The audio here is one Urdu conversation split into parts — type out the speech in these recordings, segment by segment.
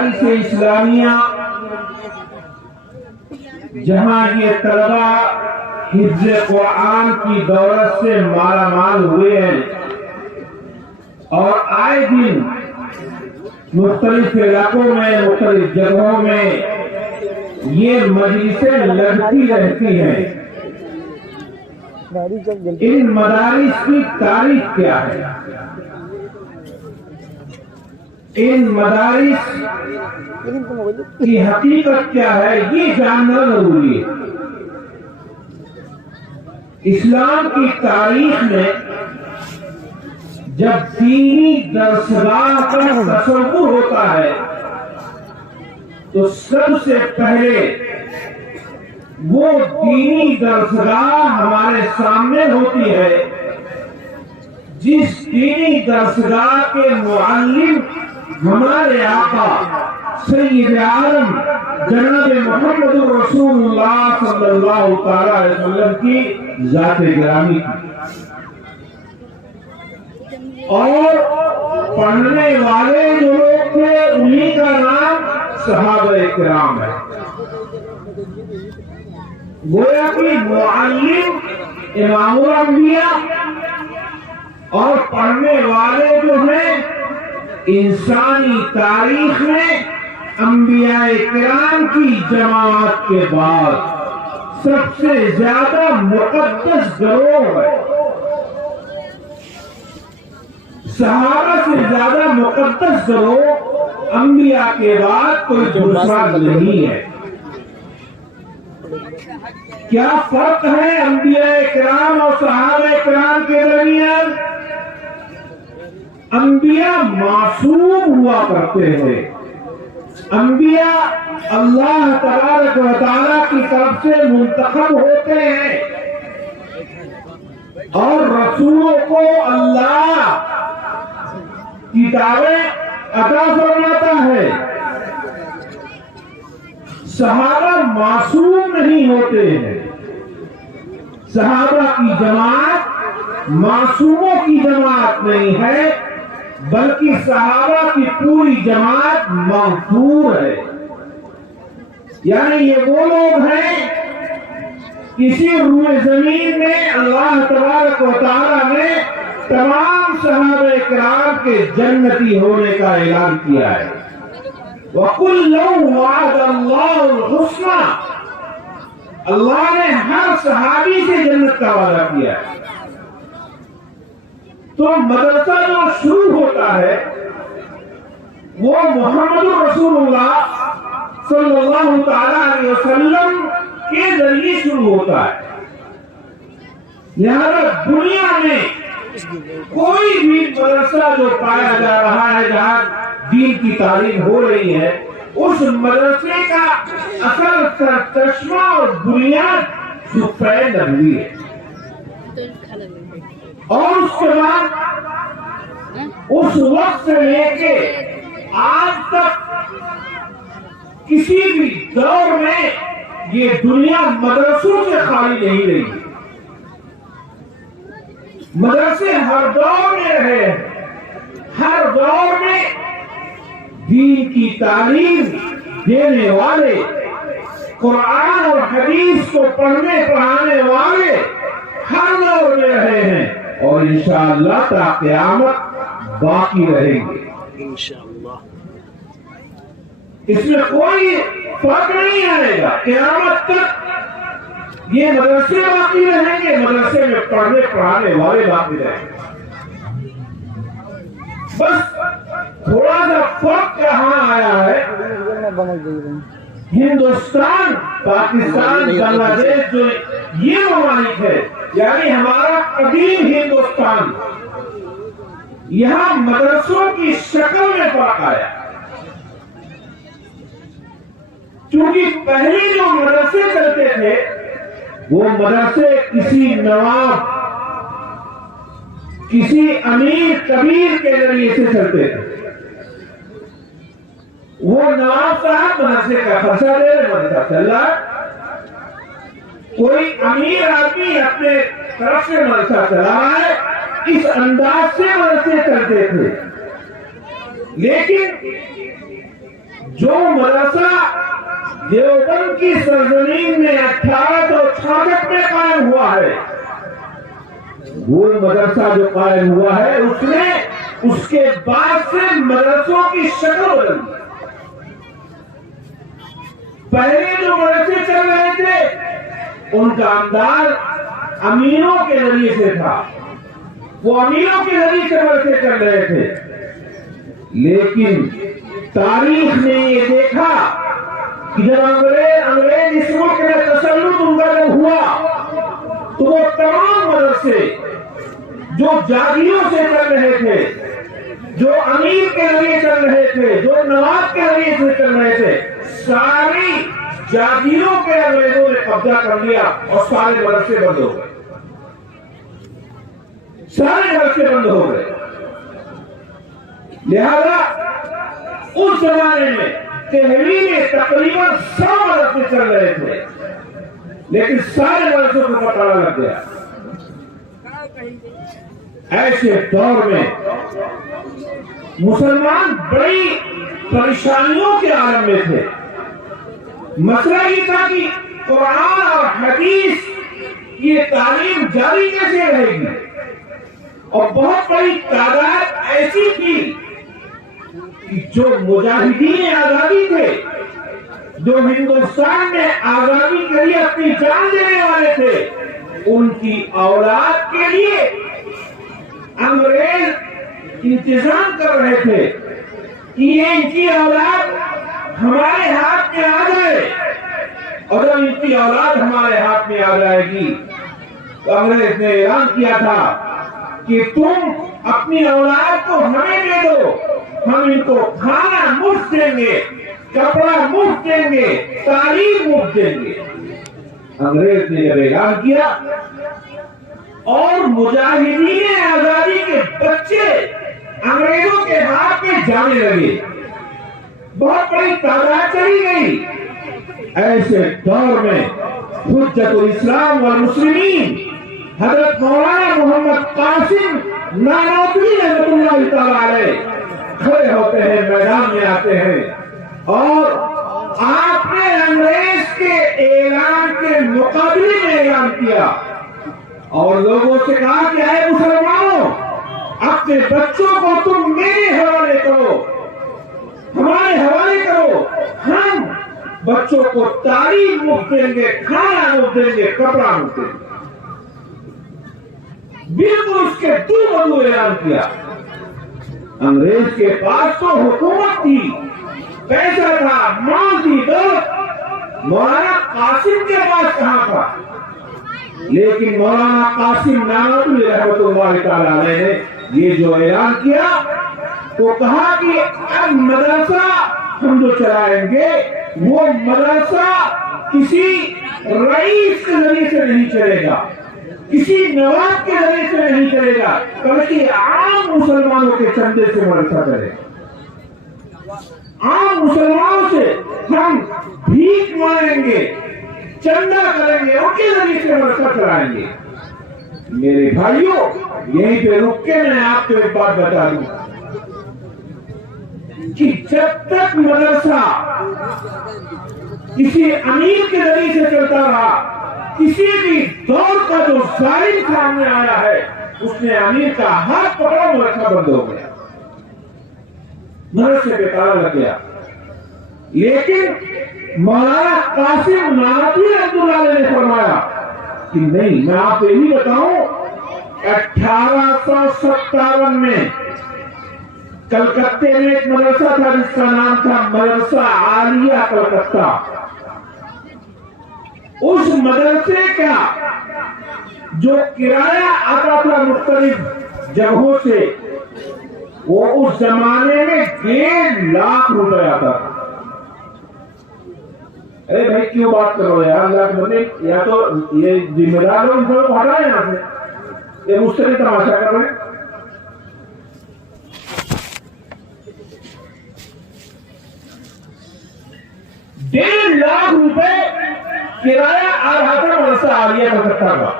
مدارس اسلامیہ جہاں یہ طلبہ حفظ قرآن کی دولت سے مالا مال ہوئے ہیں اور آئے دن مختلف علاقوں میں مختلف جگہوں میں یہ مجلسیں لگتی رہتی ہیں، ان مدارس کی تاریخ کیا ہے، ان مدارس کی حقیقت کیا ہے، یہ جاننا ضروری ہے۔ اسلام کی تاریخ میں جب دینی درسگاہ کا تصور ہوتا ہے تو سب سے پہلے وہ دینی درسگاہ ہمارے سامنے ہوتی ہے جس دینی درسگاہ کے معلم ہمارے آقا سید عالم جناب محمد رسول اللہ صلی اللہ تعالی علیہ وسلم کی ذات گرامی کی، اور پڑھنے والے جو لوگ تھے انہی کا نام صحابہ کرام ہے۔ گویا کہ معلم امام الانبیاء اور پڑھنے والے جو ہیں انسانی تاریخ میں انبیاء کرام کی جماعت کے بعد سب سے زیادہ مقدس گروہ ہے۔ صحابہ سے زیادہ مقدس گروہ انبیاء کے بعد کوئی دوسرا نہیں ہے۔ کیا فرق ہے انبیاء کرام اور صحابہ کرام کے درمیان؟ انبیاء معصوم ہوا کرتے ہیں، انبیاء اللہ تبارک و تعالیٰ کی طرف سے منتخب ہوتے ہیں اور رسولوں کو اللہ کتابیں عطا فرماتا ہے۔ صحابہ معصوم نہیں ہوتے ہیں، صحابہ کی جماعت معصوموں کی جماعت نہیں ہے بلکہ صحابہ کی پوری جماعت مغفور ہے۔ یعنی یہ وہ لوگ ہیں کسی روئے زمین میں اللہ تبارک و تعالیٰ نے تمام صحابہ کرام کے جنتی ہونے کا اعلان کیا ہے۔ وَكُلًّا وَعَدَ اللَّهُ الْحُسْنَى، اللہ نے ہر صحابی سے جنت کا وعدہ کیا ہے۔ تو مدرسہ جو شروع ہوتا ہے وہ محمد رسول اللہ صلی اللہ تعالی علیہ وسلم کے ذریعے شروع ہوتا ہے۔ لہذا دنیا میں کوئی بھی مدرسہ جو پایا جا رہا ہے جہاں دین کی تعلیم ہو رہی ہے اس مدرسے کا اصل سرچشمہ اور بنیاد سفید نبوی ہے، اور اس کے بعد اس وقت سے لے کے آج تک کسی بھی دور میں یہ دنیا مدرسوں سے خالی نہیں رہی۔ مدرسے ہر دور میں رہے ہیں، ہر دور میں دین کی تعلیم دینے والے، قرآن اور حدیث کو پڑھنے پڑھانے والے ہر دور میں رہے ہیں اور انشاءاللہ تا قیامت باقی رہیں گے انشاءاللہ۔ اس میں کوئی فرق نہیں آئے گا، قیامت تک یہ مدرسے باقی رہیں گے، مدرسے میں پڑھنے پڑھانے والے باقی رہیں گے۔ بس تھوڑا سا فرق کہاں آیا ہے، ہندوستان، پاکستان، بنگلہ دیش جو یہ ممالک ہے، یعنی ہمارا قدیم ہندوستان، یہاں مدرسوں کی شکل میں فرق آیا۔ چونکہ پہلے جو مدرسے چلتے تھے وہ مدرسے کسی نواب، کسی امیر کبیر کے ذریعے سے چلتے تھے۔ وہ نواب صاحب مدرسے کا خرچہ دے رہے، مدرسہ چل رہا ہے، کوئی امیر آدمی اپنے طرف سے مدرسہ چلا رہا ہے، اس انداز سے مدرسے چلتے تھے۔ لیکن جو مدرسہ دیوبند کی سرزمین میں 1866 میں قائم ہوا ہے، وہ مدرسہ جو قائم ہوا ہے اس کے بعد سے مدرسوں کی شکل بدل گئی۔ پہلے جو مدرسے چل رہے تھے ان کا انداز امینوں کے ذریعے سے تھا، وہ امینوں کے ذریعے سے مدرسے چل رہے تھے، لیکن تاریخ نے یہ دیکھا کہ جب انگریز اس ملک میں تسلط ان کا جب ہوا تو وہ تمام مدرسے جو جاگیروں سے چل رہے تھے، جو امیر کے ذریعے چل رہے تھے، جو نواب کے ذریعے سے چل رہے تھے، ساری جاگیروں کے انگریزوں نے قبضہ کر لیا اور سارے مدرسے بند ہو گئے، سارے مدرسے بند ہو گئے۔ لہذا اس زمانے میں دہلی میں تقریباً 100 مدرسے چل رہے تھے، لیکن سارے مدرسوں کو پتہ لگ گیا۔ ایسے دور میں مسلمان بڑی پریشانیوں کے عالم میں تھے۔ مسئلہ یہ تھا کہ قرآن اور حدیث یہ تعلیم جاری کیسے رہے گی، اور بہت بڑی تعداد ایسی تھی کہ جو مجاہدین آزادی تھے، جو ہندوستان میں آزادی کے لیے اپنی جان دینے والے تھے، ان کی اولاد کے لیے انگریز انتظام کر رہے تھے کہ یہ ان کی اولاد ہمارے ہاتھ میں آ جائے، اور جب ان کی اولاد ہمارے ہاتھ میں آ جائے گی تو انگریز نے اعلان کیا تھا کہ تم اپنی اولاد کو ہمیں دے دو، ہم ان کو کھانا مفت دیں گے، کپڑا مفت دیں گے، تعلیم مفت دیں گے۔ انگریز نے جب اعلان کیا اور مجاہدین آزادی کے بچے انگریزوں کے ہاتھ میں جانے لگے، بہت بڑی تعداد چلی گئی۔ ایسے دور میں حجت الاسلام والمسلمین حضرت مولانا محمد قاسم نانوتوی رحمۃ اللہ تعالی علیہ کھڑے ہوتے ہیں، میدان میں آتے ہیں، اور آپ نے انگریز کے اعلان کے مقابلے میں اعلان کیا اور لوگوں سے کہا کہ اے مسلمانوں، اپنے بچوں کو تم میرے حوالے کرو، ہمارے حوالے کرو، ہم بچوں کو تعلیم مفت دیں گے، کھانا مفت دیں گے، کپڑا مفت دیں گے۔ بالکل اس کے دو بدو اعلان کیا۔ انگریز کے پاس تو حکومت تھی، پیسہ تھا، مال تھی، دولت، مولانا قاسم کے پاس کہاں تھا؟ لیکن مولانا قاسم نانوتوی رحمۃ اللہ تعالی علیہ نے یہ جو اعلان کیا تو کہا کہ اب مدرسہ ہم جو چلائیں گے وہ مدرسہ کسی رئیس کے ذریعے سے نہیں چلے گا، کسی نواب کے ذریعے سے نہیں چلے گا، بلکہ عام مسلمانوں کے چندے سے مدرسہ چلے گا۔ عام مسلمانوں سے ہم بھیک مانگیں گے، چندہ کریں گے، ان کے ذریعے سے مدرسہ چلائیں گے۔ میرے بھائیوں، یہیں پہ رک کے میں آپ کو ایک بات بتا دوں کہ جب تک مدرسہ کسی امیر کے ذریعے سے چلتا رہا، کسی بھی دور کا جو ظالم سامنے آیا ہے اس نے امیر کا ہاتھ پکڑا، مدرسہ بند ہو گیا، مدرسے پہ تالا لگ گیا۔ لیکن مولانا قاسم نانوتوی رحمۃ اللہ علیہ نے فرمایا کہ نہیں، میں آپ کو یہی بتاؤں، 1857 میں کلکتے میں ایک مدرسہ تھا جس کا نام تھا مدرسہ عالیہ کلکتہ۔ اس مدرسے کا جو کرایہ آتا تھا مختلف جگہوں سے، وہ اس زمانے میں 1.5 لاکھ روپے آتا تھا۔ ارے بھائی کیوں بات کرو یار، لاکھ بنے یا تو یہ ذمہ دار لوگ ان کو ہٹائیں یہاں سے، یہ مجھ سے بھی تماشا کر رہے ہیں۔ 1.5 لاکھ روپے کرایہ آ رہا تھا مدرسہ عالیہ کلکتہ کا۔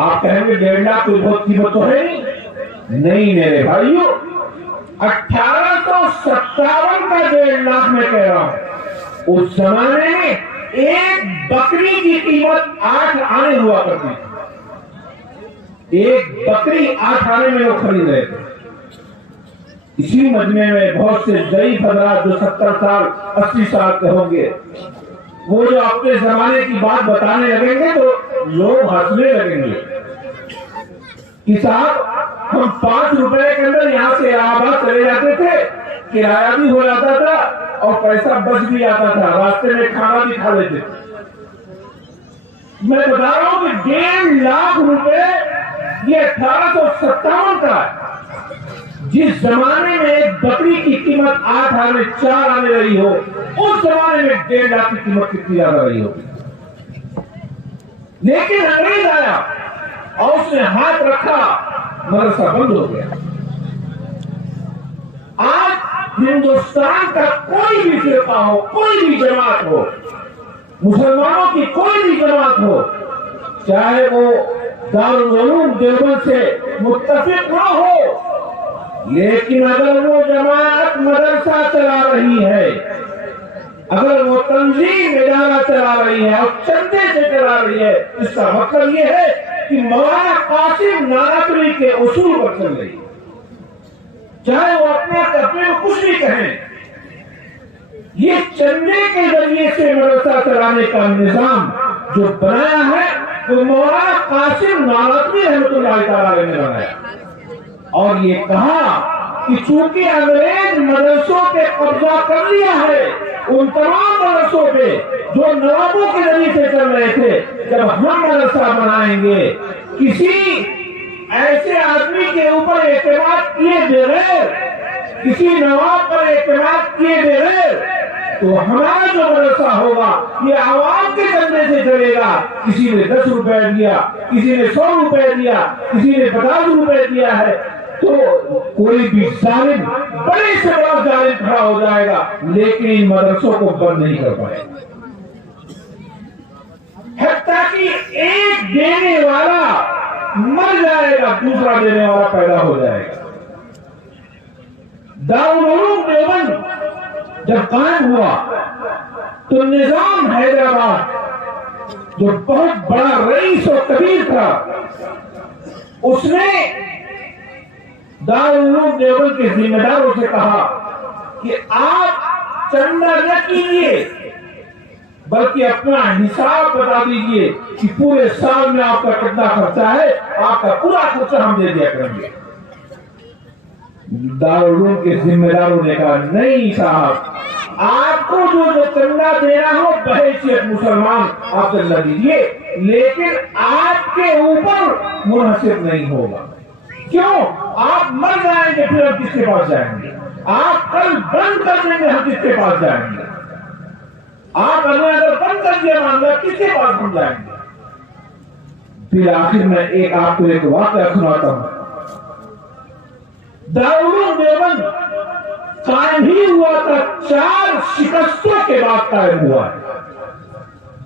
آپ کہیں گے 1.5 لاکھ کوئی بہت قیمت تو ہے نہیں میرے بھائیوں، 18 1857 کا 1.5 لاکھ میں کہہ رہا ہوں. اس زمانے میں ایک بکری کی قیمت 8 آنے ہوا کرتی تھی. ایک بکری 8 آنے میں وہ خرید رہے تھے. اسی مجمع میں بہت سے ضعیف حضرات جو 70 سال 80 سال کے ہوں گے، وہ جو اپنے زمانے کی بات بتانے لگیں گے تو لوگ ہنسنے لگیں گے کہ صاحب ہم 5 روپے کے اندر یہاں سے الہ آباد چلے جاتے تھے، کرایہ بھی ہو جاتا تھا اور پیسہ بچ بھی آتا تھا، راستے میں کھانا بھی کھا لیتے تھے. میں بتا رہا ہوں کہ 1.5 لاکھ روپے یہ 1857 کا ہے. جس زمانے میں ایک بکری کی قیمت 8 آنے 4 آنے رہی ہو، اس زمانے میں 1.5 لاکھ کی قیمت کتنی زیادہ رہی ہوگی. لیکن انگریز آیا اور اس نے ہاتھ رکھا، مدرسہ بند ہو گیا. آج ہندوستان کا کوئی بھی فرقہ ہو، کوئی بھی جماعت ہو، مسلمانوں کی کوئی بھی جماعت ہو، چاہے وہ دارالعلوم دیوبند سے متفق نہ ہو، لیکن اگر وہ جماعت مدرسہ چلا رہی ہے، اگر وہ تنظیم ادارہ چلا رہی ہے اور چندے سے چلا رہی ہے، اس کا مطلب یہ ہے کہ مولانا قاسم نانوتوی کے اصول پر چل رہی ہے. چاہے وہ اپنے میں کچھ بھی کہیں، یہ چندے کے ذریعے سے مدرسہ چلانے کا نظام جو بنایا ہے وہ مولانا قاسم نانوتوی رحمۃ اللہ تعالی نے بنایا. اور یہ کہا کہ چونکہ انگریز مدرسوں پہ قبضہ کر لیا ہے، ان تمام مدرسوں پہ جو نوابوں کے ذریعے سے چل رہے تھے، جب ہم مدرسہ بنائیں گے کسی ایسے آدمی کے اوپر اعتماد کیے بغیر، کسی نواب پر اعتماد کیے بغیر، تو ہمارا جو مدرسہ ہوگا یہ عوام کے چندے سے چلے گا. کسی نے 10 روپے دیا، کسی نے 100 روپے دیا، کسی نے 50 روپے دیا ہے، تو کوئی بھی ظالم بڑے سے بڑا ظالم کھڑا ہو جائے گا، لیکن ان مدرسوں کو بند نہیں کر پائے گا. حتیٰ کہ ایک دینے والا مر جائے گا، دوسرا دینے والا پیدا ہو جائے گا. دارالعلوم دیوبند جب قائم ہوا تو نظام حیدرآباد جو بہت بڑا رئیس و کبیر تھا، اس نے دارالعلوم دیوبند کے ذمہ داروں سے کہا کہ آپ چندہ نہ کیجیے، بلکہ اپنا حساب بتا دیجیے کہ پورے سال میں آپ کا کتنا خرچہ ہے، آپ کا پورا خرچہ ہم دے دیا کریں گے. دارالعلوم کے ذمہ داروں نے کہا نہیں صاحب، آپ کو جو چندہ دینا ہو بحیثیت مسلمان آپ چندہ دیجیے، لیکن آپ کے اوپر منحصر نہیں ہوگا. کیوں؟ آپ مر جائیں گے پھر ہم کس کے پاس جائیں گے؟ آپ کل بند کر دیں گے ہم کس کے پاس جائیں گے؟ آپ اگر بند کر دیا معاملہ کس کے پاس ہم جائیں گے؟ پھر آخر میں آپ کو ایک واقعہ سناتا ہوں. دارالعلوم دیوبند قائم ہی ہوا تھا 4 شکستوں کے بعد قائم ہوا ہے.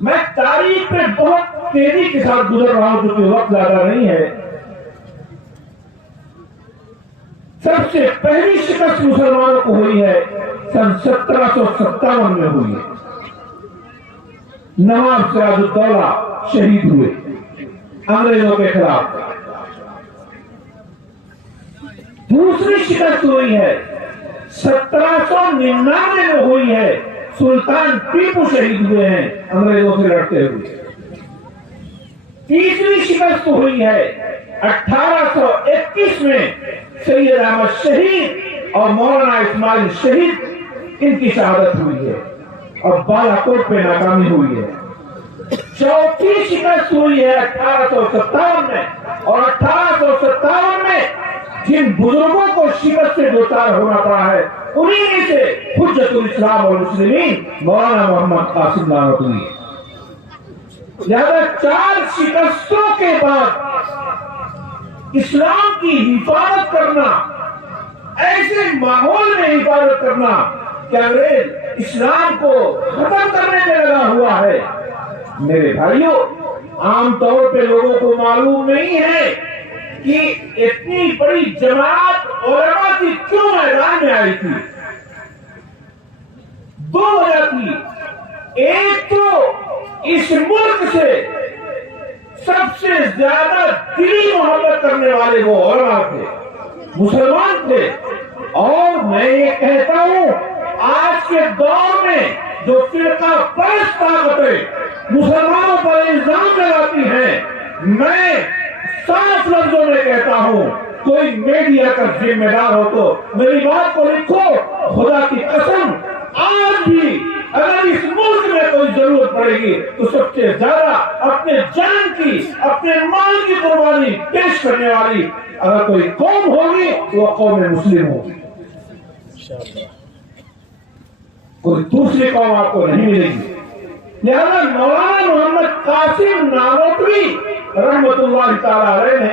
میں تاریخ پہ بہت تیزی کے ساتھ گزر رہا ہوں کیونکہ وقت زیادہ نہیں ہے. سب سے پہلی شکست مسلمانوں کو ہوئی ہے سن 1757 میں ہوئی ہے. نواب سراج الدولہ شہید ہوئے انگریزوں کے خلاف. دوسری شکست ہوئی ہے 1799 میں ہوئی ہے، سلطان ٹیپو شہید ہوئے ہیں انگریزوں سے لڑتے ہوئے. تیسری شکست ہوئی ہے 1831 میں، سید احمد شہید اور مولانا اسماعیل شہید، ان کی شہادت ہوئی ہے اور بالاکوٹ پہ ناکامی ہوئی ہے. چوتھی شکست ہوئی ہے 1857 میں، اور 1857 میں جن بزرگوں کو شکست سے دوچار ہونا پڑا ہے انہی میں سے حجت الاسلام والمسلمین مولانا محمد قاسم نانوتوی. لہذا 4 شکستوں کے بعد اسلام کی حفاظت کرنا، ایسے ماحول میں حفاظت کرنا کہ انگریز اسلام کو ختم کرنے میں لگا ہوا ہے. میرے بھائیوں، عام طور پہ لوگوں کو معلوم نہیں ہے کہ اتنی بڑی جماعت علماء کی کیوں میدان میں آئی تھی. ملک سے سب سے زیادہ دلی محبت کرنے والے وہ علماء تھے، مسلمان تھے. اور میں یہ کہتا ہوں آج کے دور میں جو فرقہ پرست طاقتیں مسلمانوں پر الزام لگاتی ہیں، میں صاف لفظوں میں کہتا ہوں کوئی میڈیا کا ذمہ دار ہو تو میری بات کو لکھو. خدا کی قسم آج بھی اگر اس ملک میں کوئی ضرورت پڑے گی تو سب سے زیادہ اپنے جان کی اپنے مال کی قربانی پیش کرنے والی اگر کوئی قوم ہوگی تو وہ قوم مسلم ہوگی. کوئی دوسری قوم آپ کو نہیں ملے گی. لہذا مولانا محمد قاسم نانوتوی رحمت اللہ تعالی علیہ نے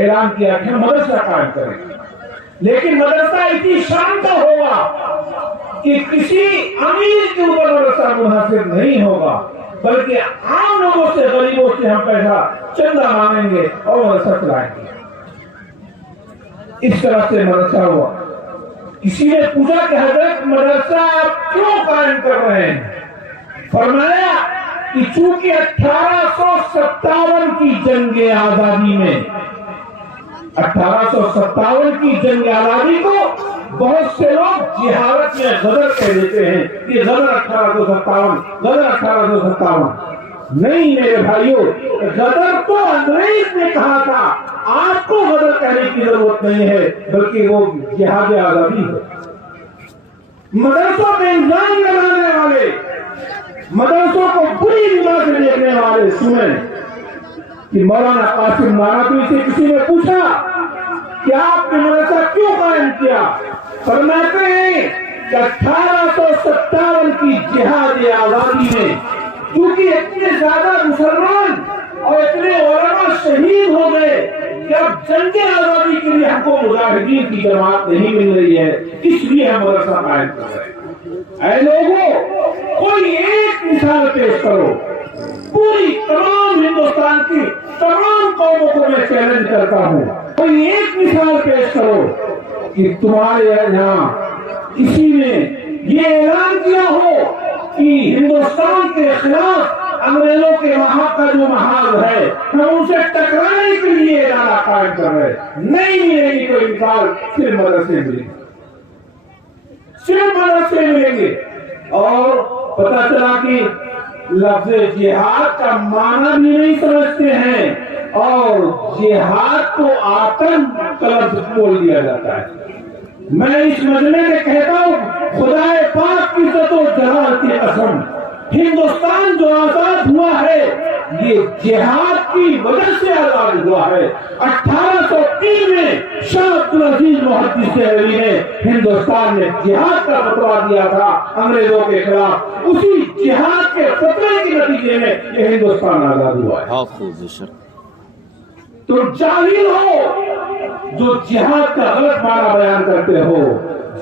اعلان کیا کہ ہم مدرسہ قائم کریں گے، لیکن مدرسہ اتنی شان کا ہوگا کہ کسی امیر کے اوپر مدرسہ منحصر نہیں ہوگا، بلکہ عام لوگوں سے غریبوں سے ہم پیسہ چندہ مانگیں گے اور مدرسہ چلائیں گے. اس طرح سے مدرسہ ہوا. کسی نے پوچھا کہ حضرت مدرسہ آپ کیوں قائم کر رہے ہیں؟ فرمایا کہ چونکہ 1857 کی جنگ آزادی میں 1857 کی جنگ آزادی کو بہت سے لوگ جہالت میں غدر کہہ دیتے ہیں کہ غدر 1857 غدر 1857. نہیں میرے بھائیوں، غدر تو انگریز نے کہا تھا، آپ کو غدر کہنے کی ضرورت نہیں ہے، بلکہ وہ جہاد آزادی ہے. مدرسوں پہ الزام لگانے والے، مدرسوں کو بری نگاہ سے دیکھنے والے سنیں کہ مولانا قاسم نانوتوی سے کسی نے پوچھا کہ آپ نے مدرسہ کیوں قائم کیا؟ فرماتے ہیں کہ 1857 کی جہاد آزادی میں کیونکہ اتنے زیادہ مسلمان اور اتنے علماء شہید ہو گئے کہ اب جنگ آزادی کے لیے ہم کو مجاہدین کی جماعت نہیں مل رہی ہے، اس لیے ہم مدرسہ قائم کر رہے ہیں. اے لوگوں، کوئی ایک مثال پیش کرو. پوری تمام ہندوستان کی تمام قوموں کو میں چیلنج کرتا ہوں، کوئی ایک مثال پیش کرو کہ تمہارے یہاں کسی نے یہ اعلان کیا ہو کہ ہندوستان کے خلاف انگریزوں کے وہاں کا جو محاذ ہے ہم ان سے ٹکرانے کے لیے ادارہ قائم کر رہے ہیں. نہیں ملے گی کوئی مثال، صرف مدرسے ملیں گے، صرف مدرسے ملیں گے. اور پتہ چلا کہ لفظ جہاد کا معنی بھی نہیں سمجھتے ہیں اور جہاد کو آتن کا لفظ بول دیا جاتا ہے. میں اس مجمع میں کہتا ہوں خدا پاک کی عزت و جلال کی قسم، ہندوستان جو آزاد ہوا ہے یہ جہاد کی وجہ سے آزاد ہوا ہے. 1803 میں شاہ عبدالعزیز محدث دہلوی نے ہندوستان میں جہاد کا فتویٰ دیا تھا انگریزوں کے خلاف. اسی جہاد کے فتوے کے نتیجے میں یہ ہندوستان آزاد ہوا ہے. تو جاہل ہو جو جہاد کا غلط معنی بیان کرتے ہو.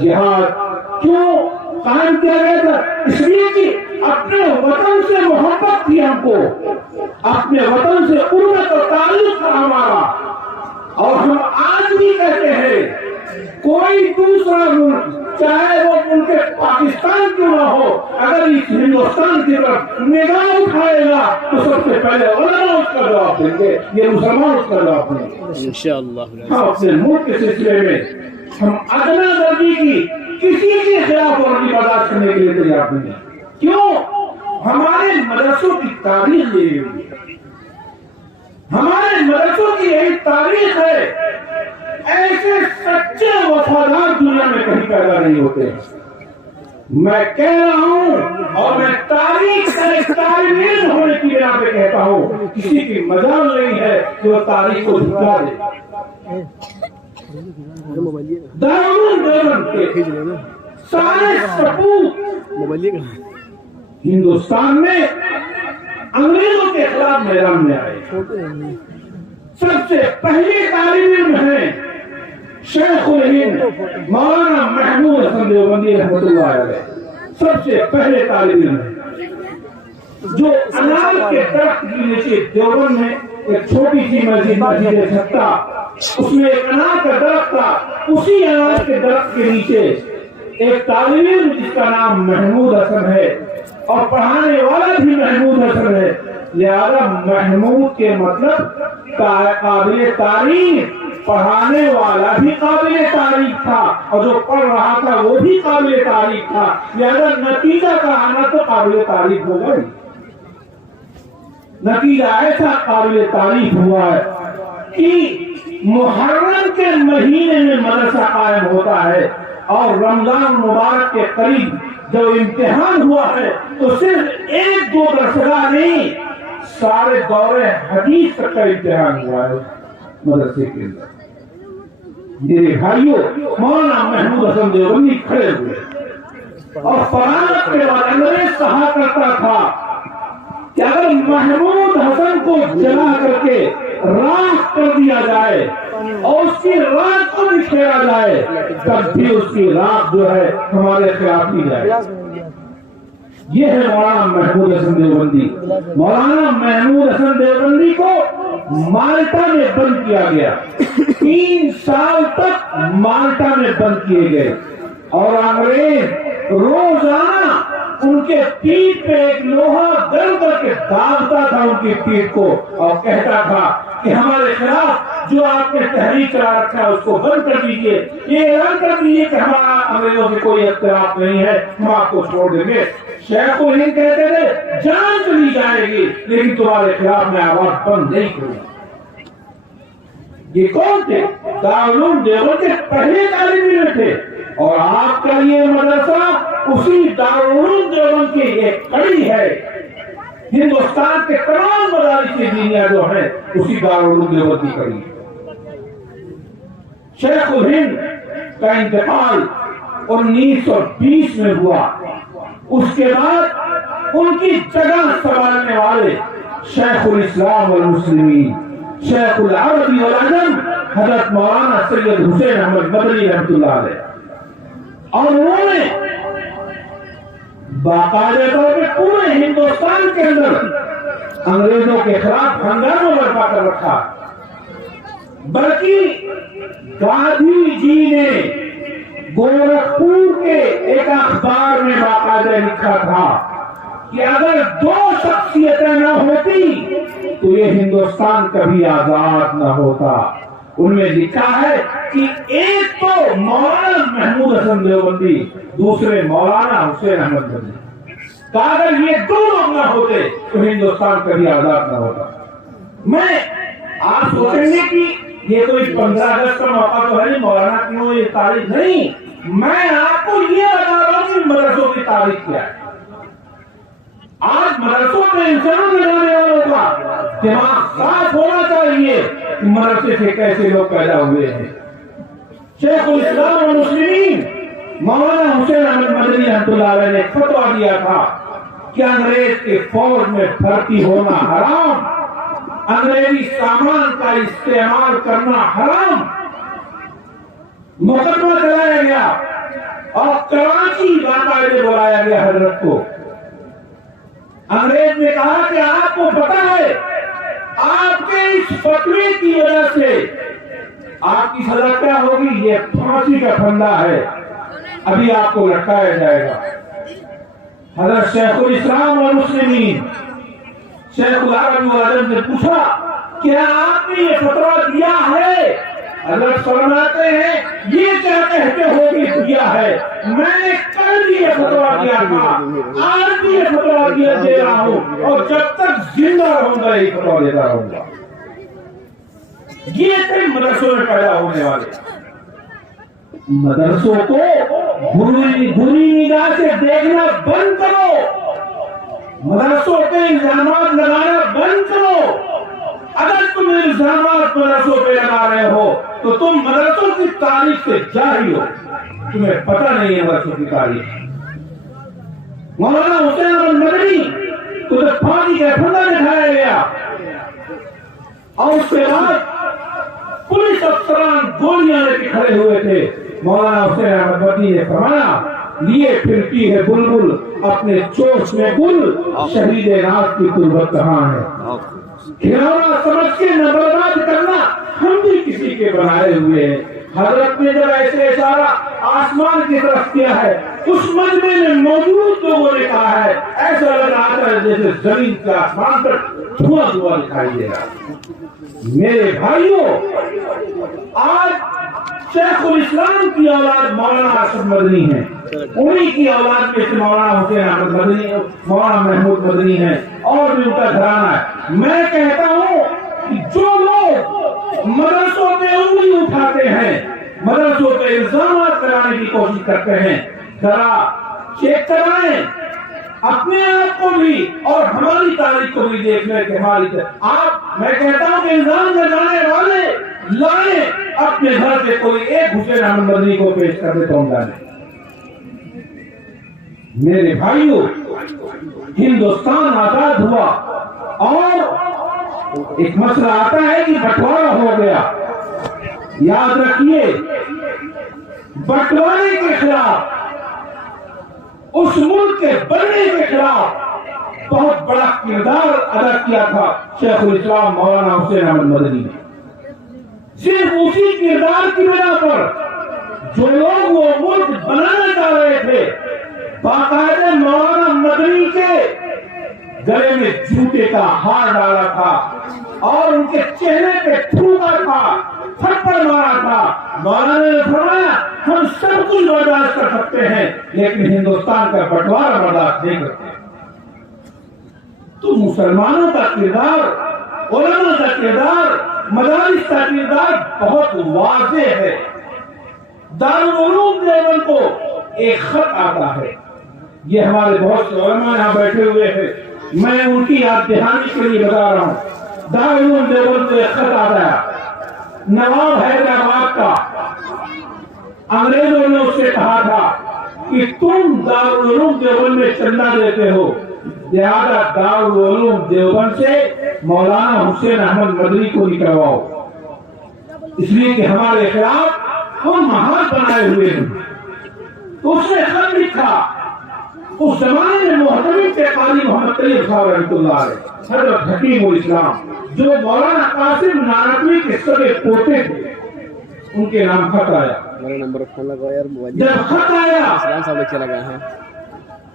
جہاد کیوں قائم کیا گیا تھا؟ اس لیے کہ اپنے وطن سے محبت تھی ہم کو، اپنے وطن سے قربت اور تعلق تھا ہمارا. اور ہم آج بھی کہتے ہیں کوئی دوسرا ملک چاہے وہ ملک پاکستان کیوں نہ ہو، اگر اس ہندوستان کی طرف نگاہ اٹھائے گا تو سب سے پہلے علماء اس کا جواب دیں گے، یہ مسلمان اس کا جواب دیں گے انشاءاللہ. ہم اپنے ملک کے سلسلے میں ہم ادنیٰ درجے کی کسی کے خلاف ورزی برداشت کرنے کے لیے تیار نہیں ہیں. کیوں؟ ہمارے مدرسوں کی تاریخ یہ ہے، ہمارے مدرسوں کی یہی تاریخ ہے. ایسے سچے وفادار دنیا میں کہیں پیدا نہیں ہوتے. میں کہہ رہا ہوں اور میں تاریخ کا ایک طالب علم ہونے کی بنا پہ کہتا ہوں، کسی کی مجال نہیں ہے کہ وہ تاریخ کو جھٹلا دے. دارالعلوم دیوبند کے سارے سپوت ہندوستان میں انگریزوں کے خلاف میدان میں آئے. سب سے پہلے طالب علم ہیں شیخ الہند مولانا محمود حسن دیوبندی رحمۃ اللہ علیہ. سب سے پہلے طالب علم ہیں جو انار کے درخت کے نیچے دیوبند میں ایک چھوٹی سی مسجد چھتا، اس میں ایک انار کا درخت تھا. اسی انار کے درخت کے نیچے ایک طالب علم جس کا نام محمود حسن ہے اور پڑھانے والا بھی محمود حسن ہے، لہذا محمود کے مطلب قابل تعریف، پڑھانے والا بھی قابل تعریف تھا اور جو پڑھ رہا تھا وہ بھی قابل تعریف تھا، لہذا نتیجہ کا آنا تو قابل تعریف ہوگا ہی۔ نتیجہ ایسا قابل تعریف ہوا ہے کہ محرم کے مہینے میں مدرسہ قائم ہوتا ہے اور رمضان مبارک کے قریب جب امتحان ہوا ہے تو صرف ایک دو درسگاہ نہیں، سارے دور حدیث تک کا امتحان ہوا ہے مدرسے کے اندر۔ میرے بھائیوں، مولانا محمود حسن دیوبندی کھڑے ہوئے اور فرانت کے بعد انگریز کہا کرتا تھا کہ اگر محمود حسن کو جلا کر کے راکھ کر دیا جائے اور اس کی راکھ کو بکھیرا جائے تب بھی اس کی راکھ جو ہے ہمارے خلاف ہی جائے۔ یہ ہے مولانا محمود حسن دیوبندی۔ مولانا محمود حسن دیوبندی کو مالٹا میں بند کیا گیا، 3 سال تک مالٹا میں بند کیے گئے اور انگریز روزانہ ان کے پیٹھ پہ ایک لوہا گرم کر کے داغتا تھا ان کی پیٹھ کو اور کہتا تھا کہ ہمارے خلاف جو آپ نے تحریک چلا رکھا ہے اس کو بند کر دیجیے، یہ اعلان کر دیجیے کہ ہمارا انگریزوں سے کوئی اختلاف نہیں ہے، ہم آپ کو چھوڑ دیں گے۔ شیخ الہند کہتے تھے جان چلی جائے گی لیکن تمہارے خلاف میں آواز بند نہیں کروں گا۔ یہ کون تھے؟ دارالعلوم دیوبند کے پہلے طالب علم تھے اور آپ کا یہ مدرسہ اسی دارالعلوم دیوبند کی ایک کڑی ہے۔ ہندوستان کے تمام مدارس دینیا جو ہے اسی دارالعلوم دیوبند کی کڑی ہے۔ شیخ الہند کا انتقال 1920 میں ہوا، اس کے بعد ان کی جگہ سنبھالنے والے شیخ الاسلام والمسلمین، شیخ العربی والعجم حضرت مولانا سید حسین احمد مدنی رحمۃ اللہ علیہ، اور انہوں نے باقاعدہ طور پہ پورے ہندوستان کے اندر انگریزوں کے خلاف ہنگامہ برپا کر رکھا، بلکہ گاندھی جی نے گورکھپور کے ایک اخبار میں باقاعدہ لکھا تھا کہ اگر 2 شخصیتیں نہ ہوتی تو یہ ہندوستان کبھی آزاد نہ ہوتا۔ ان میں لکھا ہے کہ ایک تو مولانا محمود حسن دیوبندی، دوسرے مولانا حسین احمد مدنی، اگر یہ 2 لوگ نہ ہوتے تو ہندوستان کبھی آزاد نہ ہوتا۔ میں آپ سوچیں گے کہ یہ کوئی 15 اگست کا موقع تو ہے نہیں، مولانا کیوں یہ تاریخ نہیں، میں آپ کو یہ بتا رہا ہوں کہ مدرسوں کی تاریخ کیا ہے۔ آج مدرسوں میں انسانوں میں جانے والوں کا دماغ صاف ہونا چاہیے کہ مدرسے سے کیسے لوگ پیدا ہوئے ہیں۔ شیخ الاسلام والمسلمین مولانا حسین احمد مدنی رحمۃ اللہ علیہ نے فتویٰ دیا تھا کہ انگریز کے فوج میں بھرتی ہونا حرام، انگریزی سامان کا استعمال کرنا حرام۔ مقدمہ چلایا گیا اور کراچی باقاعدہ بلایا گیا حضرت کو۔ انگریز نے کہا کہ آپ کو پتا ہے آپ کے اس فتوے کی وجہ سے آپ کی سزا کیا ہوگی، یہ پھانسی کا پھندا ہے، ابھی آپ کو لٹکایا جائے گا۔ حضرت شیخ الاسلام والمسلمین شیخ العربی والعجم نے پوچھا کیا آپ نے یہ فتویٰ دیا ہے؟ حضرت فرماتے ہیں یہ کیا کہتے ہو کہ دیا ہے، میں نے کل بھی یہ فتویٰ دیا تھا، آج بھی یہ فتویٰ دے رہا ہوں اور جب تک زندہ رہوں گا یہ فتویٰ دیتا رہوں گا۔ یہ تھے مدرسوں میں پیدا ہونے والے۔ مدرسوں کو بری نگاہ سے دیکھنا بند کرو، مدرسوں پہ الزامات لگانا بند کرو۔ اگر تم الزامات مدرسوں پہ لگا رہے ہو تو تم مدرسوں کی تاریخ سے جاہل ہو، تمہیں پتہ نہیں ہے مدرسوں کی تاریخ۔ مولانا حسین احمد مدنی کو جب پھانسی کا پھندا دکھایا گیا اور اس کے بعد پولیس افسران گولیاں لے کے کھڑے ہوئے تھے، مولانا حسین احمد مدنی نے فرمایا لیے پھرتی ہے بلبل اپنے چوچ میں گل، شہید رات کی تربت کہاں ہے۔ کھلونا سمجھ کے نہ برباد کرنا ہم بھی کسی کے بنائے ہوئے ہیں۔ حضرت نے جب ایسے اشارہ آسمان کی طرف کیا ہے، اس مجمع میں موجود لوگوں نے کہا ہے ایسا ہے جیسے زمین سے آسمان تک دھواں دھواں دکھائی دے رہا۔ میرے بھائیوں، آج شیخ الاسلام کی اولاد مولانا اسد مدنی ہے، انہی کی اولاد میں سے مولانا حسین احمد مدنی، مولانا محمود مدنی ہے، اور بھی ان کا گھرانہ ہے۔ میں کہتا ہوں کہ جو لوگ مدرسوں پہ انگلی اٹھاتے ہیں، مدرسوں پہ الزامات کرانے کی کوشش کرتے ہیں، ذرا چیک کرائیں اپنے آپ کو بھی اور ہماری تاریخ کو بھی دیکھنے کے ہماری آپ، میں کہتا ہوں کہ الزام لگانے والے لائیں اپنے گھر سے کوئی ایک حسین احمد مدنی کو پیش کر دے تو ہم جانے۔ میرے بھائیوں، ہندوستان آزاد ہوا اور ایک مسئلہ آتا ہے کہ بٹوارا ہو گیا۔ یاد رکھیے، بٹوارے کے خلاف، اس ملک کے بننے کے خلاف بہت بڑا کردار ادا کیا تھا شیخ الاسلام مولانا حسین احمد مدنی نے۔ صرف اسی کردار کی بنا پر جو لوگ وہ ملک بنانا چاہ رہے تھے، باقاعدہ مولانا مدنی کے گلے میں جوتے کا ہار ڈالا تھا اور ان کے چہرے پہ تھوکا تھا، تھپڑ مارا تھا۔ مولانا نے فرمایا ہم سب کچھ برداشت کر سکتے ہیں لیکن ہندوستان کا بٹوارا برداشت نہیں کرتے۔ تو مسلمانوں کا کردار، علماء کا کردار، مدارس کا کردار بہت واضح ہے۔ دارالعلوم دیوبند کو ایک خط آتا ہے، یہ ہمارے بہت سے علماء یہاں بیٹھے ہوئے ہیں، میں ان کی یاد دہانی کے لیے بتا رہا ہوں۔ دارالعلوم دیوبند کو ایک خط آتا ہے نواب حیدرآباد کا۔ انگریزوں نے اس سے کہا تھا کہ تم دارالعلوم دیوبند میں چندہ دیتے ہو، لہذا دارالعلوم دیوبند سے مولانا حسین احمد مدنی کو نکلواؤ، اس لیے کہ ہمارے خلاف ہم محل بنائے ہوئے ہیں۔ تو اس نے خط لکھا، اس زمانے میں محتمم کے قاضی محمد طیب صاحب رحمۃ اللہ علیہ، حضرت حکیم الاسلام جو مولانا قاسم نانوتوی کے سگے پوتے تھے، ان کے نام خط آیا۔ جب خط آیا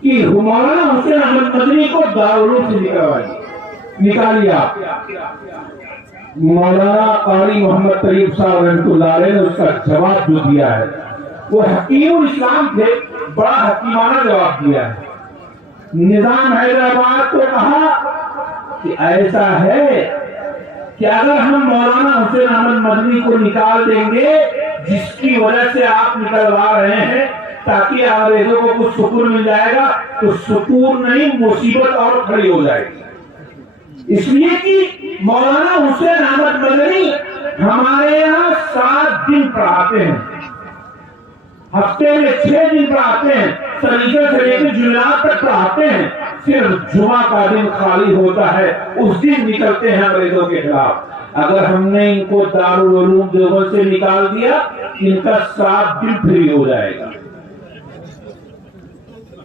کہ مولانا حسین احمد مدنی کو دارالعلوم سے نکالیا، مولانا قاری محمد طیب صاحب رحمۃ اللہ علیہ نے اس کا جواب جو دیا ہے وہ حکیم الاسلام تھے، بڑا حکیمانہ جواب دیا ہے۔ نظام حیدرآباد کو کہا کہ ایسا ہے کہ اگر ہم مولانا حسین احمد مدنی کو نکال دیں گے جس کی وجہ سے آپ نکلوا رہے ہیں تاکہ انگریزوں کو کچھ سکون مل جائے گا، تو سکون نہیں مصیبت اور کھڑی ہو جائے گی۔ اس لیے کہ مولانا حسین احمد مدنی ہمارے یہاں 7 دن پڑھاتے ہیں، ہفتے میں 6 دن پڑھاتے ہیں، سنیچر سے لے کے جمعرات تک پڑھاتے ہیں، صرف جمعہ کا دن خالی ہوتا ہے، اس دن نکلتے ہیں انگریزوں کے خلاف۔ اگر ہم نے ان کو دارالعلوم دیوبند سے نکال دیا، ان کا 7 دن فری ہو جائے گا۔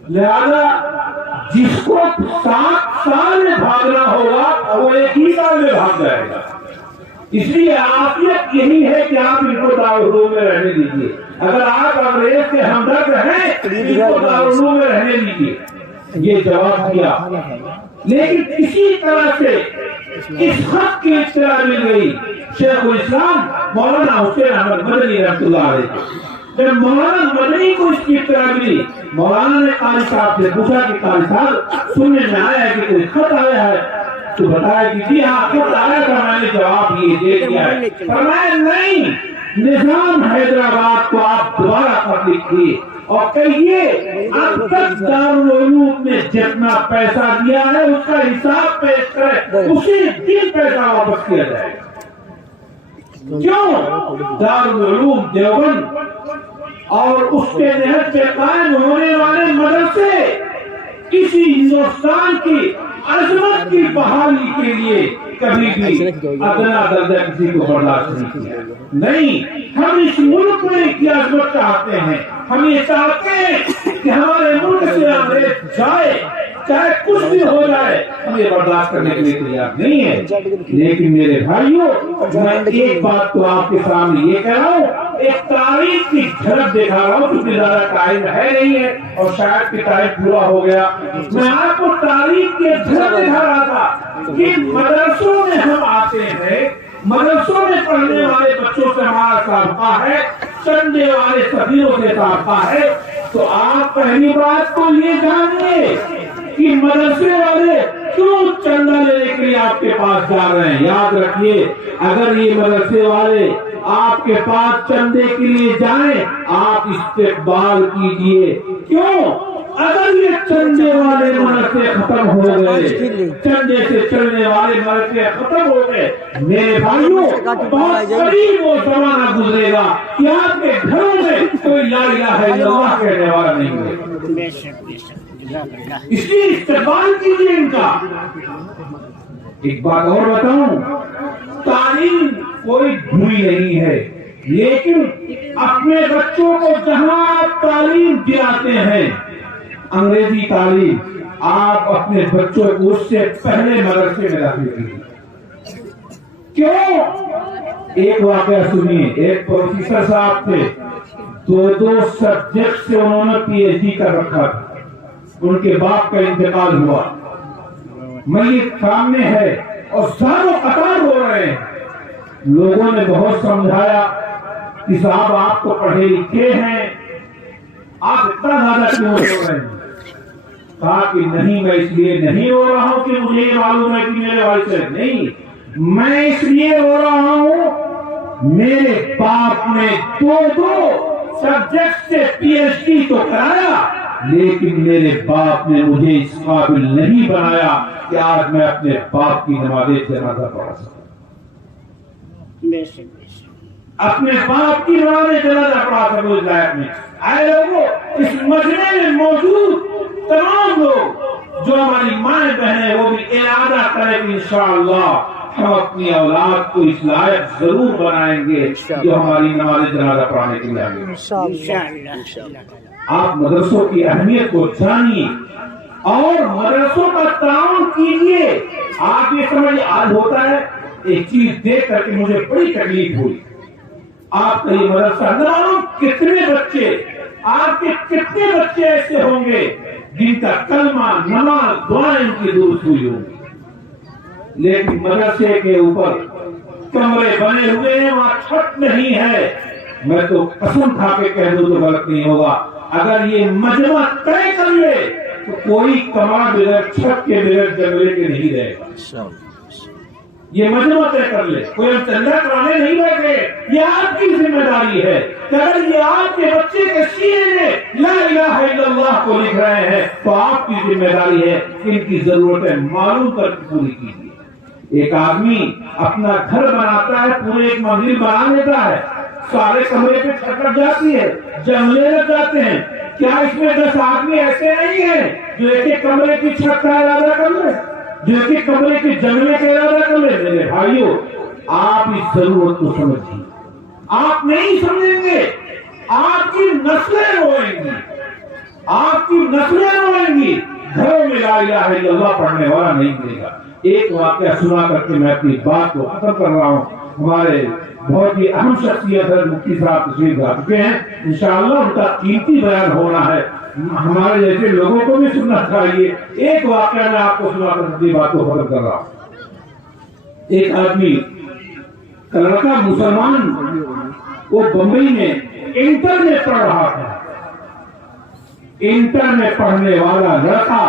لہذا جس کو 7 سال میں بھاگنا ہوگا وہ 1 ہی سال میں بھاگ جائے گا۔ اس لیے عافیت یہی ہے کہ آپ ان کو دارالعلوم میں رہنے دیجیے۔ اگر آپ انگریز کے ہمدرد ہیں ان کو دارالعلوم میں رہنے دیجیے، یہ جواب دیا۔ لیکن اسی طرح سے اس خط کی اطلاع مل گئی شیخ الاسلام مولانا حسین احمد مدنی رحمۃ اللہ علیہ۔ جب مولانا مدنی کو اس کی اطلاع ملی، مولانا نے قاری صاحب سے پوچھا کہ قاری صاحب سننے میں آیا ہے کہ کوئی خط آیا ہے، تو بتایا کہ جی ہاں خط آیا تھا، میں نے جواب یہ دے دیا ہے۔ فرمایا نہیں، نظام حیدرآباد کو آپ دوبارہ خط لکھیے اور کہیے اب تک دارالعلوم نے جتنا پیسہ دیا ہے اس کا حساب پیش کرے، اسی دن پیسہ واپس کیا جائے گا۔ کیوں؟ دارالعلوم دیوبند اور اس کے نہج پہ قائم ہونے والے مدرسے کسی ہندوستان کی عظمت کی بحالی کے لیے کبھی بھی ادنا درجہ کسی کو برداشت نہیں کیا. نہیں، ہم اس ملک میں کی عظمت چاہتے ہیں. ہم یہ چاہتے ہیں کہ ہمارے ملک سے انگریز جائے، چاہے کچھ بھی ہو جائے، ہم یہ برداشت کرنے کے لیے تیار نہیں ہے. لیکن میرے بھائیوں، میں ایک بات تو آپ کے سامنے یہ کہہ رہا ہوں، ایک تاریخ کی جھلک دکھا رہا ہوں، کیونکہ زیادہ ٹائم ہے نہیں ہے اور شاید کہ ٹائم پورا ہو گیا. میں آپ کو تاریخ کی جھلک دکھا رہا تھا کہ مدرسوں میں ہم آتے ہیں، مدرسوں میں پڑھنے والے بچوں سے ہمارا سابقہ ہے، چندے والے صدیوں سے سابقہ ہے. تو آپ پہلی بات تو یہ جانیے کہ مدرسے والے کیوں چندہ لینے کے لیے آپ کے پاس جا رہے ہیں. یاد رکھیے، اگر یہ مدرسے والے آپ کے پاس چندے کے لیے جائیں، آپ استقبال کیجئے. کیوں؟ اگر یہ چندے والے مدرسے ختم ہو گئے، چندے سے چلنے والے مدرسے ختم ہو گئے، میرے بھائیوں بہت قریب وہ زمانہ گزرے گا کہ آپ کے گھروں میں کوئی لا الہ الا اللہ کہنے والا نہیں ہوگا. اس لیے استقبال کیجیے ان کا. ایک بات اور بتاؤں، تعلیم کوئی بری نہیں ہے، لیکن اپنے بچوں کو جہاں آپ تعلیم دلاتے ہیں، انگریزی تعلیم، آپ اپنے بچوں کو اس سے پہلے مدرسے میں داخل کیجیے. کیوں؟ ایک واقعہ سنیے. ایک پروفیسر صاحب تھے، 2 سبجیکٹ سے انہوں نے پی ایچ ڈی کر رکھا تھا. ان کے باپ کا انتقال ہوا، میت سامنے ہے اور ساروں قطار ہو رہے ہیں. لوگوں نے بہت سمجھایا کہ صاحب آپ تو پڑھے لکھے ہیں، آپ اتنا زیادہ کیوں ہو رہے ہیں؟ کہا کہ نہیں، میں اس لیے نہیں ہو رہا ہوں کہ مجھے یہ معلوم ہے کہ میرے والد سے نہیں، میں اس لیے ہو رہا ہوں میرے باپ نے 2 سبجیکٹ سے پی ایچ ڈی تو کرایا، لیکن میرے باپ نے مجھے اس قابل نہیں بنایا کہ آج میں اپنے باپ کی نماز جنازہ پڑھا سکوں. اپنے باپ کی نماز جنازہ پڑھا سکوں اس لائق میں. اے لوگوں، اس مجمع میں موجود تمام لوگ جو ہماری مائیں بہنیں، وہ بھی ارادہ کریں کہ انشاءاللہ ہم اپنی اولاد کو اس لائق ضرور بنائیں گے جو ہماری نماز جنازہ پڑھانے کے لیے آئیں گے. آپ مدرسوں کی اہمیت کو جانیے اور مدرسوں کا تعاون کیجیے. آپ یہ سمجھ آج ہوتا ہے، ایک چیز دیکھ کر کے مجھے بڑی تکلیف ہوئی. آپ کا یہ مدرسہ نہ معلوم کتنے بچے، آپ کے کتنے بچے ایسے ہوں گے جن کا کلمہ، نماز، دعائیں کی درست ہوئی ہوں گی، لیکن مدرسے کے اوپر کمرے بنے ہوئے ہیں، وہاں چھت نہیں ہے. میں تو قسم کھا کے کہہ دوں تو غلط نہیں ہوگا، اگر یہ مجمع طے کر لے تو کوئی کمرہ بغیر چھت کے، بغیر جنگلے کے نہیں رہے گا. یہ مجمع طے کر لے، کوئی ہم چندہ کرانے نہیں بیٹھے. یہ آپ کی ذمہ داری ہے کہ اگر یہ آپ کے بچے کے سینے میں لا الہ الا اللہ کو لکھ رہے ہیں تو آپ کی ذمہ داری ہے ان کی ضرورتیں معلوم کر کے پوری کیجیے. ایک آدمی اپنا گھر بناتا ہے، پورے ایک منزل بنا لیتا ہے، سارے کمرے پہ چھت لگ جاتی ہے، جنگلے لگ جاتے ہیں. کیا اس میں 10 آدمی ایسے نہیں ہیں جو ایک کمرے کی چھت کا ارادہ کر لیں، جو ایک کمرے کے جنگلے کا ارادہ کر لیں؟ میرے بھائیوں، آپ اس ضرورت کو سمجھیے. آپ نہیں سمجھیں گے، آپ کی نسلیں روئیں گی، آپ کی نسلیں روئیں گی. گھروں میں لا الہ الا اللہ پڑھنے والا نہیں ملے گا. ایک واقعہ سنا کر کے میں اپنی بات کو ختم کر رہا ہوں. ہمارے بہت ہی اہم شخصیت ہے، مفتی صاحب تشریف لا چکے ہیں، انشاءاللہ ان کا قیمتی بیان ہونا ہے، ہمارے جیسے لوگوں کو بھی سننا چاہیے. ایک واقعہ میں آپ کو سنا کر اپنی بات کو ختم کر رہا ہوں. ایک آدمی لڑکا مسلمان، وہ بمبئی میں انٹر میں پڑھ رہا تھا. انٹر میں پڑھنے والا لڑکا،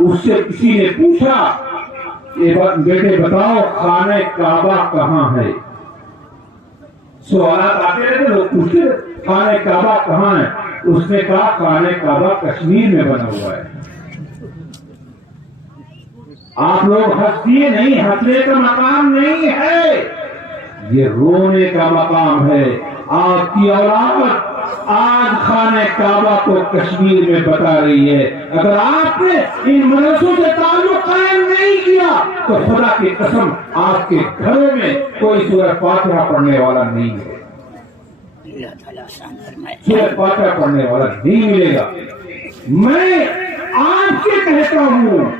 اس سے کسی نے پوچھا بیٹے بتاؤ خانہ کعبہ کہاں ہے؟ سوالات آتے رہتے، لوگ پوچھتے خانہ کعبہ کہاں ہے؟ اس نے کہا خانہ کعبہ کشمیر میں بنا ہوا ہے. آپ لوگ ہنسیے نہیں، ہنسنے کا مقام نہیں ہے، یہ رونے کا مقام ہے. آپ کی اولاد آج خانہ کعبہ کو کشمیر میں بتا رہی ہے. اگر آپ نے ان مدرسوں سے تعلق قائم نہیں کیا تو خدا کی قسم آپ کے گھروں میں کوئی سورہ فاتحہ پڑھنے والا نہیں ہے, سورہ فاتحہ پڑھنے والا نہیں ملے گا. میں آپ سے کہتا ہوں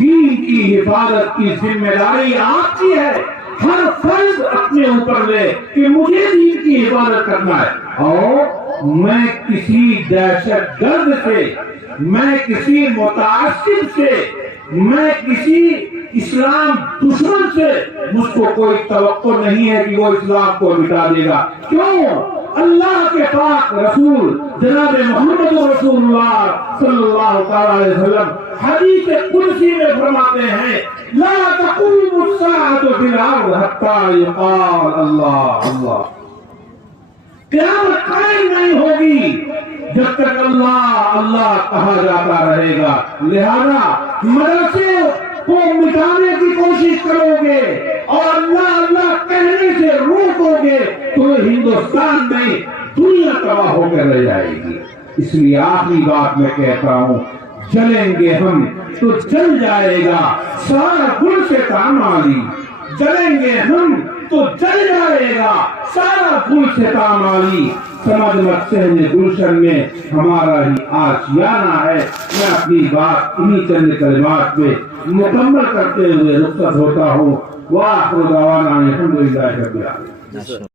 دین کی حفاظت کی ذمہ داری آپ کی ہے. ہر فرد اپنے اوپر لے کہ مجھے دین کی حفاظت کرنا ہے, اور میں کسی دہشت گرد سے, میں کسی متعصب سے, میں کسی اسلام دشمن سے مجھ کو کوئی توقع نہیں ہے کہ وہ اسلام کو مٹا دے گا. کیوں؟ اللہ کے پاک رسول جناب محمد رسول اللہ صلی اللہ تعالی علیہ وسلم حدیث قدسی میں فرماتے ہیں لا تقوم الساعة في الارض حتى يقال اللہ اللہ. قیامت قائم نہیں ہوگی جب تک اللہ اللہ کہا جاتا رہے گا. لہذا مدرسے کو مٹانے کی کوشش کرو گے اور اللہ اللہ کہنے سے روکو گے تو ہندوستان میں دنیا تباہ ہو کر رہ جائے گی. اس لیے آخری بات میں کہتا ہوں, جلیں گے ہم تو جل جائے گا سارا گل سے تعمالی. جلیں گے ہم تو جل جائے گا سارا گل سے تعمالی. سمجھ مت سہنے گلشن میں ہمارا ہی آشیانہ ہے. میں اپنی بات انہی چند کلمات پہ مکمل کرتے ہوئے رخصت ہوتا ہوں. وآخر دعوانا الحمدللہ رب العالمین.